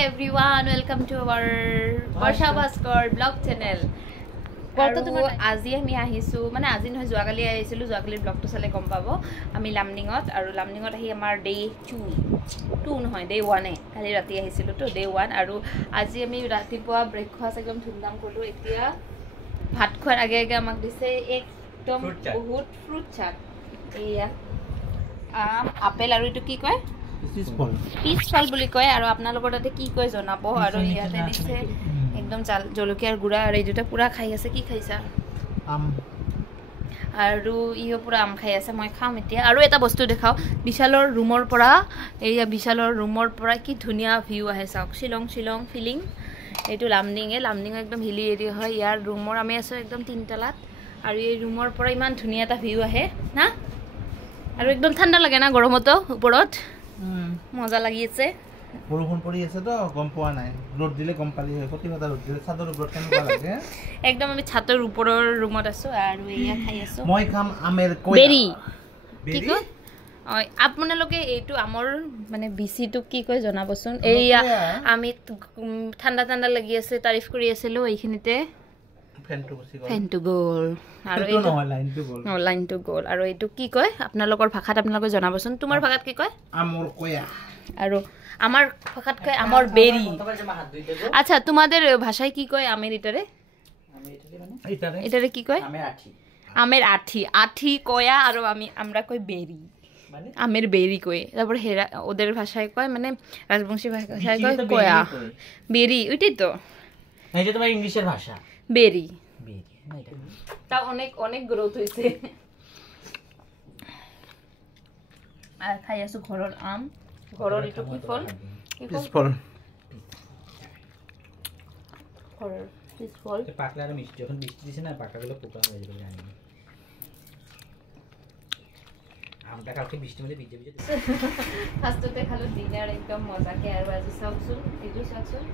everyone, welcome to our Varsha Bhaskar vlog channel. আজি আমি আহিছো মানে আজি নহয় জুৱাকালি আহিছিলো জুৱাকালিৰ ব্লগটো চালে গম পাব আমি লামডিঙত আৰু লামডিঙত আহি আমাৰ ডে 2 নহয় ডে 1 এ কালি ৰাতি আহিছিলো তো ডে 1 আৰু আজি আমি ৰাতিপুৱা ব্ৰেকফাষ্ট একদম ধুমধাম কৰিলো এতিয়া ভাত খোৱাৰ আগে আগে আমাক দিছে একদম বহুত ফ্ৰুট চাট এয়া আপেল আৰু এটো কি কয় পিছফল বুলি কয় আৰু আপোনালোকৰ তাতে কি কয় জনাব আৰু ইয়াতে দিছে একদম জলকীয়াৰ গুড়া আৰু এই দুটা পুৰা খাই আছে কি খাইছা আম আৰু ইও পুৰা আম খাই আছে মই খাম এতিয়া আৰু এটা বস্তু দেখাও বিশালৰ ৰুমৰ পৰা এইয়া বিশালৰ ৰুমৰ পৰা কি ধুনিয়া ভিউ আহে চাওক শিলং ফিলিং এইটো লামডিং একদম হিলি এৰিয়া হয় ইয়াৰ ৰুমৰ আমি আছো একদম তিনতলাত আৰু এই ৰুমৰ পৰা ইমান ধুনিয়া এটা ভিউ আহে না আৰু একদম ঠাণ্ডা লাগে না গৰমতো ওপৰত মজা লাগি আছে বৰষুণ পৰি আছে তো গম পোৱা নাই ৰ'দ দিলে গম পালি হয় প্ৰতিবাদ ৰ'দ দিলে ছাদৰ ওপৰত কেনেকুৱা লাগে একদম আমি ছাদৰ ওপৰৰ ৰুমত আছো আৰু এয়া খাই আছো মই খাম আমেৰ কয়া বেৰি কি কয় আপোনালোকে এইটো আমৰ মানে বিচিটো কি কয় জনাবচোন এয়া আমি ঠাণ্ডা লাগি আছে তাৰিফ কৰি আছিলো এইখিনিতে ফেনটো গ'ল আৰু এইটো নহয় লাইনটো গ'ল আৰু এইটো কি কয় আপোনালোকৰ ভাষাত আপোনালোকে জনাবচোন তোমাৰ ভাষাত কি কয় আমৰ কয়া আৰু আমাৰ ভাষাত কয় আমৰ বেরি আচ্ছা তোমাদের ভাষায় কি কয় আমের ইটারে কি কয় আমের আঠি কয়া আর আমরা কই বেরি আমের বেরি কই তারপর হেরা ওদের ভাষায় কয় মানে রাজবংশী ভাষায় কয় কয়া বেরি ওইটাই তো এইটা তোমার ইংলিশের ভাষা বেরি তা অনেক গ্রোথ হইছে আর খাই আছো ঘৰৰ আম ঘৰৰ এটো কি ফল পিছফল ঘৰৰ পিছফল পাকলা আর মিষ্টি যখন মিষ্টি দিছে না পাকাগুলো পোকা হয়ে যাবে জানি আমটা কালকে বৃষ্টি মধ্যে ভিজে ফার্স্টতে খালো ডিনার একদম মজাকে আর বাজি সাউসুন এজু সাউসুন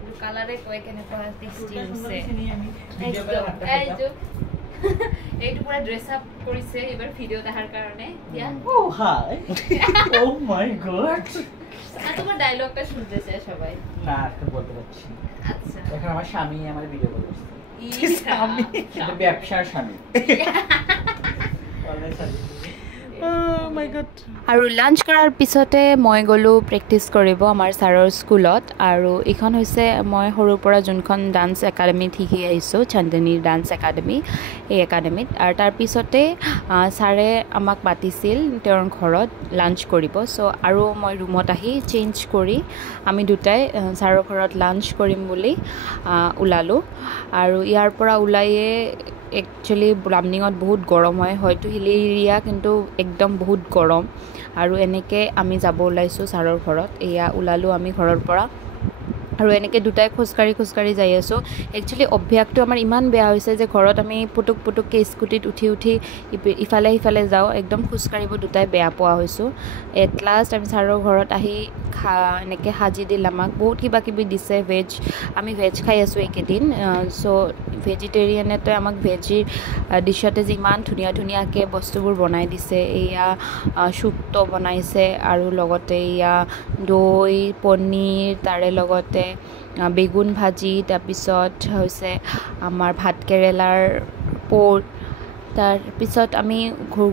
এজু কালারে কয় কেনে পাস টেস্টি হইছে এই যে এইটো পুরা ড্রেস আপ কৰিছে এবাৰ ভিডিও দেখাৰ কাৰণে দিয়া ও হাই ও মাই গড তোমার ডায়লগটা শুনতেছে সবাই না তো বলতে পারছি আচ্ছা এখন আমার স্বামী আমার ভিডিও করছে স্বামী এটা ব্যবসার স্বামী Oh my god আৰু লাঞ্চ কৰাৰ পিছতে মই গলো প্ৰেক্টিস কৰিব আমাৰ ছাৰৰ স্কুলত আৰু এইখন হৈছে মই সৰুৰ পৰা যোনখন ডান্স একাডেমি শিকি আহিছো চন্দনী ডান্স একাডেমি এই একাডেমিত আৰু তাৰ পিছতে ছাৰে আমাক মাতিছিল তেওঁৰ ঘৰত লাঞ্চ কৰিব সো আৰু মই ৰুমত আহি চেঞ্জ কৰি আমি দুটাই ছাৰৰ ঘৰত লাঞ্চ কৰিম বুলি উলালো আৰু ইয়াৰ পৰা উলাইয়ে একচুয়ালি লামডিঙত বহুত গৰম হয় হয়তো হিলি এৰিয়া কিন্তু একদম বহুত গৰম আৰু এনেকে আমি যাব ওলাইছো ছাৰৰ ঘৰত এয়া উলালো আমি ঘৰৰ পৰা আৰু এনেকে দুটাই খোজকাঢ়ি যাই আছো একচুয়ালি অভ্যাসটো আমাৰ ইমান বেয়া হৈছে যে ঘৰত আমি পুটুককে স্কুটিত উঠি ইফালে যাও একদম খোজকাঢ়িব দুটাই বেয়া পোৱা হৈছো এট লাষ্ট আমি ছাৰৰ ঘৰত আহি এনেকে হাজি দিল আমাক বহুত কিবা দিছে ভেজ আমি ভেজ খাই আছো একেদিন সো ভেজিটেৰিয়ানেতে আমাক ভেজি ডিশতে যিমান ধুনীয়াকে বস্তুবোৰ বনাই দিছে এয়া শুক্তো বনাইছে আৰু লগতে এয়া দৈ পনীৰ তাৰে লগতে বেগুন ভাজি তাৰপিছত হৈছে আমাৰ ভাত কেৰেলাৰ পোৰ তাৰ পিছত আমি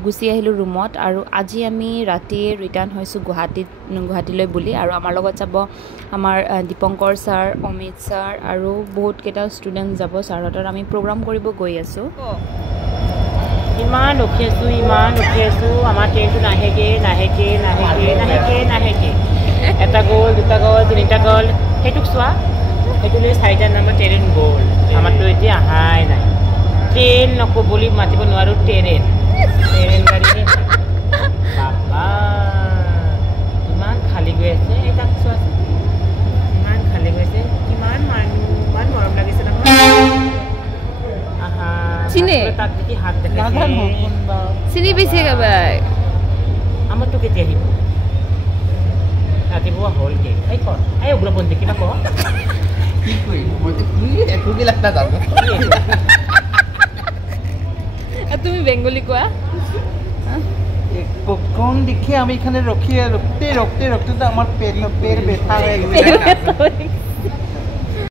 গুচি আহিলো ৰুমত আৰু আজি আমি ৰাতি ৰিটাৰ্ণ হৈছো গুৱাহাটীলৈ বুলি আৰু আমাৰ লগত যাব আমাৰ দীপঙ্কৰ ছাৰ অমিত ছাৰ আৰু বহুত কেইটা ষ্টুডেন্ট যাব ছাৰহঁতৰ আমি প্ৰগ্ৰাম কৰিব গৈ আছো ইমান ৰখি আছো আমাৰ ট্ৰেইনটো নাহেকে এটা গ'ল দুটা গ'ল তিনিটা গ'ল সেইটোক চোৱা সেইটোলৈ 4টা নম্বৰ ট্ৰেইন গ'ল আমাৰতো এতিয়া আহাই নাই ট্ৰেইন নকো বুলি মাতিব নোৱাৰো ট্ৰেইন গাড়ী বাবা ইমান খালী গৈ আছে এটা চোৱা ইমান খালী গৈছে কিমান মৰম লাগিছে আহা তাত দেখি হাত দেখাইছে চিনি পাইছে কাবাই আমাৰতো কেতিয়া আহিব ৰাতিপুৱা হ'ল কে এই উগ্ৰপন্থী কিবা কওঁ কি কই মই একো কি লাগতা যাব তুমি বেঙ্গলি কোৱা কোন দেখে আমি এখানে ৰক্ষতে ৰক্ষতে ৰক্ষতে তো আমাৰ পেট ব্যথা হয়ে গেছে